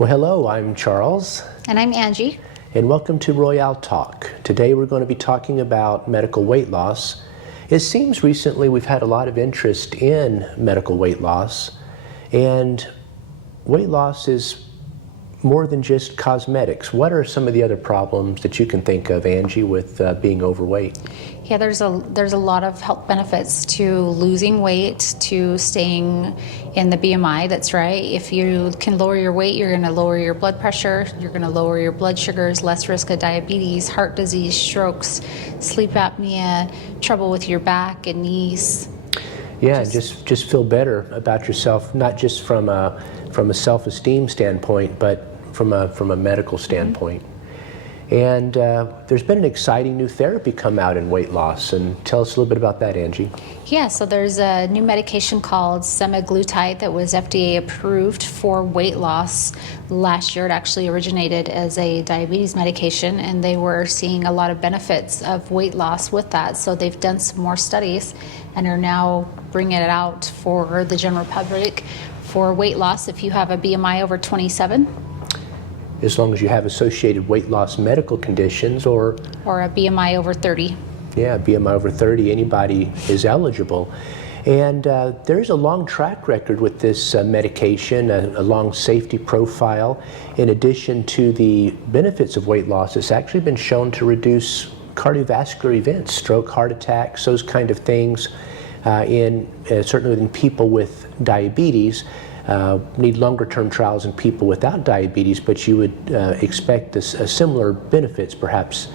Well, hello, I'm Charles. And I'm Angie. And welcome to Royale Talk. Today we're going to be talking about medical weight loss. It seems recently we've had a lot of interest in medical weight loss, and weight loss is more than just cosmetics. What are some of the other problems that you can think of, Angie, with being overweight? Yeah, there's a lot of health benefits to losing weight, to staying in the BMI that's right. If you can lower your weight, you're going to lower your blood pressure, you're going to lower your blood sugars, less risk of diabetes, heart disease, strokes, sleep apnea, trouble with your back and knees. Yeah, just feel better about yourself, not just from a self-esteem standpoint, but from a medical standpoint. And there's been an exciting new therapy come out in weight loss, and tell us a little bit about that, Angie. Yeah, so there's a new medication called Semaglutide that was FDA approved for weight loss last year. It actually originated as a diabetes medication, and they were seeing a lot of benefits of weight loss with that. So they've done some more studies and are now bringing it out for the general public for weight loss if you have a BMI over 27. As long as you have associated weight loss medical conditions or a BMI over 30. Yeah, BMI over 30, anybody is eligible. And there's a long track record with this medication, a long safety profile. In addition to the benefits of weight loss, it's actually been shown to reduce cardiovascular events, stroke, heart attacks, those kind of things, certainly in people with diabetes. Need longer-term trials in people without diabetes, but you would expect a similar benefits, perhaps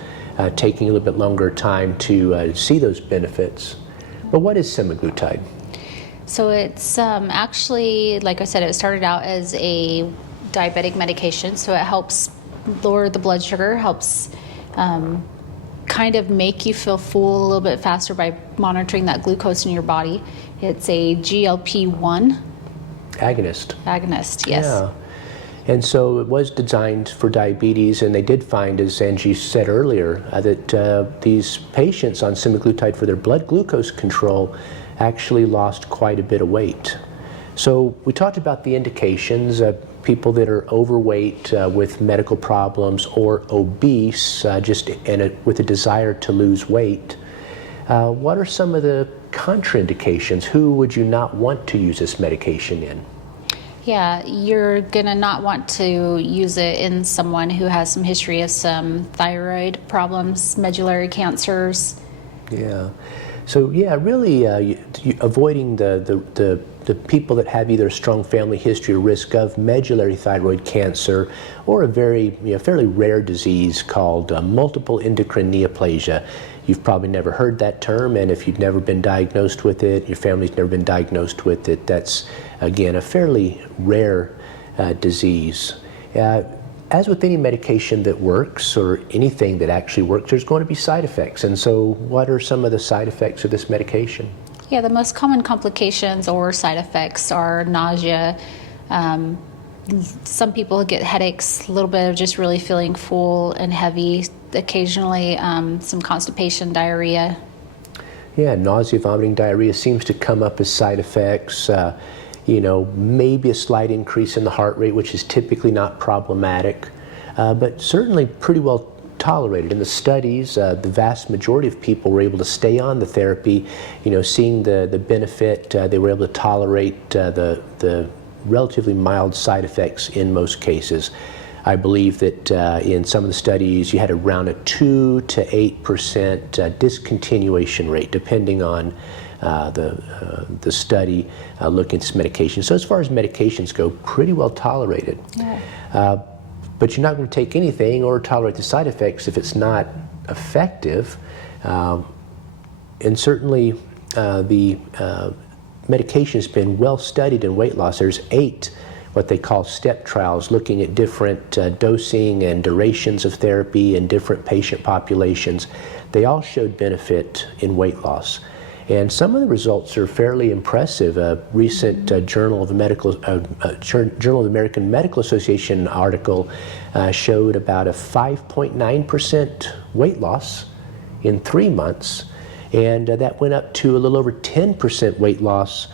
taking a little bit longer time to see those benefits. But what is semaglutide? So it's actually, like I said, it started out as a diabetic medication, so it helps lower the blood sugar, helps kind of make you feel full a little bit faster by monitoring that glucose in your body. It's a GLP-1 agonist, yes. Yeah. And so it was designed for diabetes, and they did find, as Angie said earlier, that these patients on semaglutide for their blood glucose control actually lost quite a bit of weight. So we talked about the indications, people that are overweight with medical problems or obese, with a desire to lose weight. What are some of the contraindications? Who would you not want to use this medication in? Yeah, you're going to not want to use it in someone who has some history of some thyroid problems, medullary cancers. Yeah. So yeah, really avoiding the people that have either a strong family history or risk of medullary thyroid cancer or a very fairly rare disease called multiple endocrine neoplasia. You've probably never heard that term, and if you've never been diagnosed with it, your family's never been diagnosed with it, that's, again, a fairly rare disease. As with any medication that works, or anything that actually works, there's going to be side effects. And so what are some of the side effects of this medication? Yeah, the most common complications or side effects are nausea. Some people get headaches, a little bit of just really feeling full and heavy, occasionally some constipation, diarrhea. Yeah, nausea, vomiting, diarrhea seems to come up as side effects. Maybe a slight increase in the heart rate, which is typically not problematic, but certainly pretty well tolerated. In the studies, the vast majority of people were able to stay on the therapy, seeing the benefit. They were able to tolerate the relatively mild side effects in most cases. I believe that in some of the studies you had around a 2 to 8% discontinuation rate, depending on the study looking at this medication. So as far as medications go, pretty well tolerated. Yeah. But you're not going to take anything or tolerate the side effects if it's not effective. And certainly the medication has been well studied in weight loss. There's 8 what they call step trials looking at different dosing and durations of therapy in different patient populations. They all showed benefit in weight loss. And some of the results are fairly impressive. A recent Journal of the American Medical Association article showed about a 5.9% weight loss in 3 months, and that went up to a little over 10% weight loss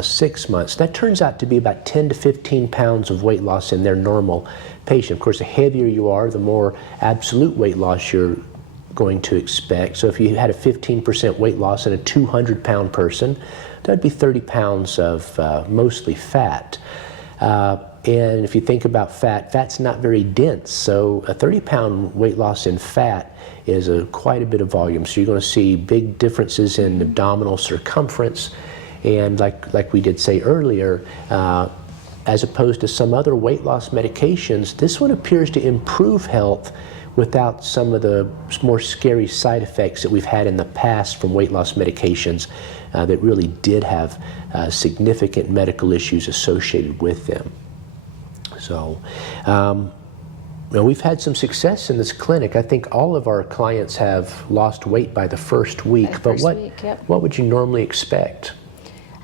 6 months. That turns out to be about 10 to 15 pounds of weight loss in their normal patient. Of course, the heavier you are, the more absolute weight loss you're going to expect. So if you had a 15% weight loss in a 200-pound person, that'd be 30 pounds of mostly fat. And if you think about fat, fat's not very dense. So a 30-pound weight loss in fat is quite a bit of volume. So you're going to see big differences in abdominal circumference. And like we did say earlier, as opposed to some other weight loss medications, this one appears to improve health without some of the more scary side effects that we've had in the past from weight loss medications that really did have significant medical issues associated with them. So we've had some success in this clinic. I think all of our clients have lost weight by the first week. But what would you normally expect?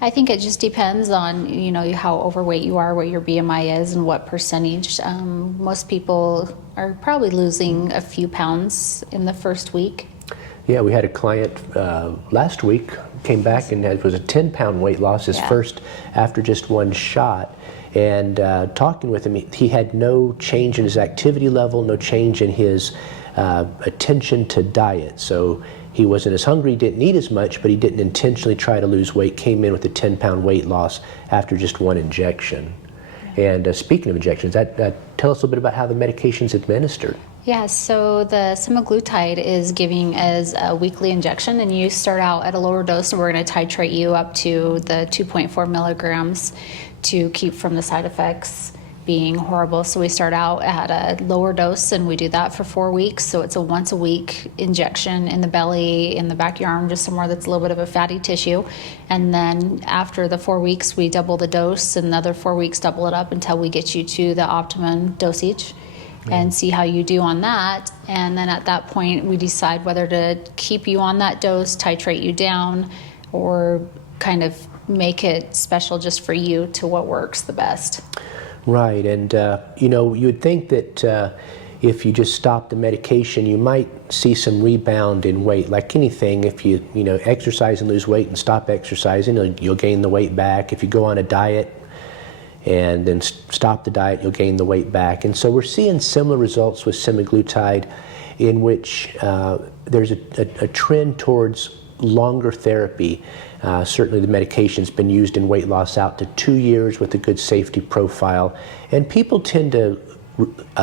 I think it just depends on, how overweight you are, what your BMI is, and what percentage. Most people are probably losing a few pounds in the first week. Yeah, we had a client last week, came back and was a 10-pound weight loss, his first after just one shot. And talking with him, he had no change in his activity level, no change in his attention to diet. So he wasn't as hungry, didn't eat as much, but he didn't intentionally try to lose weight, came in with a 10-pound weight loss after just one injection. And speaking of injections, tell us a little bit about how the medication's administered. Yeah, so the semaglutide is giving as a weekly injection, and you start out at a lower dose, and we're going to titrate you up to the 2.4 milligrams to keep from the side effects being horrible. So we start out at a lower dose, and we do that for 4 weeks. So it's a once a week injection in the belly, in the back of your arm, just somewhere that's a little bit of a fatty tissue. And then after the 4 weeks, we double the dose, and another 4 weeks double it up until we get you to the optimum dosage and see how you do on that. And then at that point, we decide whether to keep you on that dose, titrate you down, or kind of make it special just for you to what works the best. Right, and you would think that if you just stop the medication, you might see some rebound in weight. Like anything, if you exercise and lose weight and stop exercising, you'll gain the weight back. If you go on a diet and then stop the diet, you'll gain the weight back. And so we're seeing similar results with semaglutide, in which there's a trend towards longer therapy. Certainly the medication's been used in weight loss out to 2 years with a good safety profile. And people tend to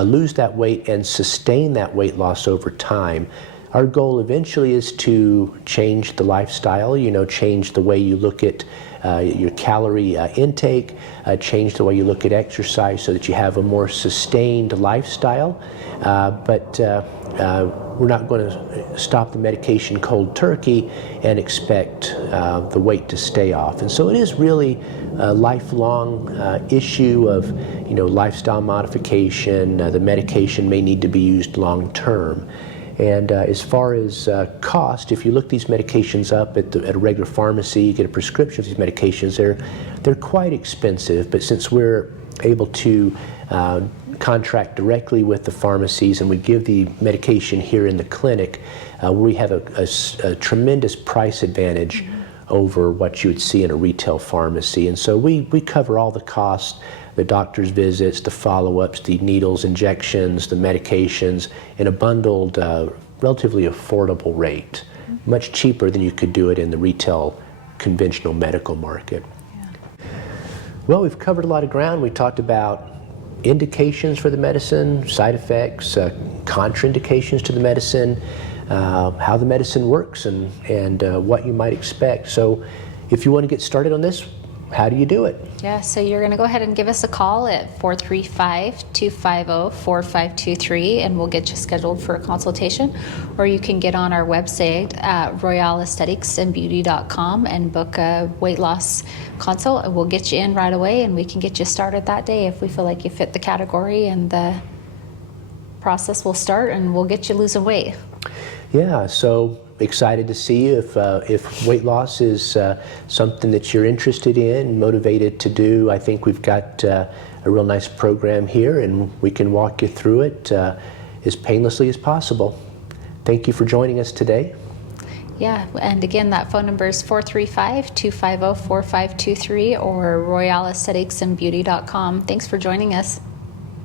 lose that weight and sustain that weight loss over time. Our goal eventually is to change the lifestyle, change the way you look at your calorie intake, change the way you look at exercise so that you have a more sustained lifestyle. But we're not going to stop the medication cold turkey and expect the weight to stay off. And so it is really a lifelong issue of lifestyle modification. The medication may need to be used long term. And as far as cost, if you look these medications up at a regular pharmacy, you get a prescription of these medications, they're quite expensive. But since we're able to contract directly with the pharmacies and we give the medication here in the clinic, we have a tremendous price advantage over what you would see in a retail pharmacy. And so we cover all the costs, the doctor's visits, the follow-ups, the needles, injections, the medications, in a bundled, relatively affordable rate, much cheaper than you could do it in the retail conventional medical market. Yeah. Well, we've covered a lot of ground. We talked about indications for the medicine, side effects, contraindications to the medicine, how the medicine works, and what you might expect. So if you want to get started on this, how do you do it? Yeah, so you're going to go ahead and give us a call at 435-250-4523, and we'll get you scheduled for a consultation. Or you can get on our website at Royale Aesthetics and Beauty.com and book a weight loss consult, and we'll get you in right away, and we can get you started that day if we feel like you fit the category, and the process will start, and we'll get you losing weight. Yeah, so excited to see you. If weight loss is something that you're interested in, motivated to do, I think we've got a real nice program here, and we can walk you through it as painlessly as possible. Thank you for joining us today. Yeah, and again, that phone number is 435-250-4523 or Royale Aesthetics and Beauty.com. Thanks for joining us.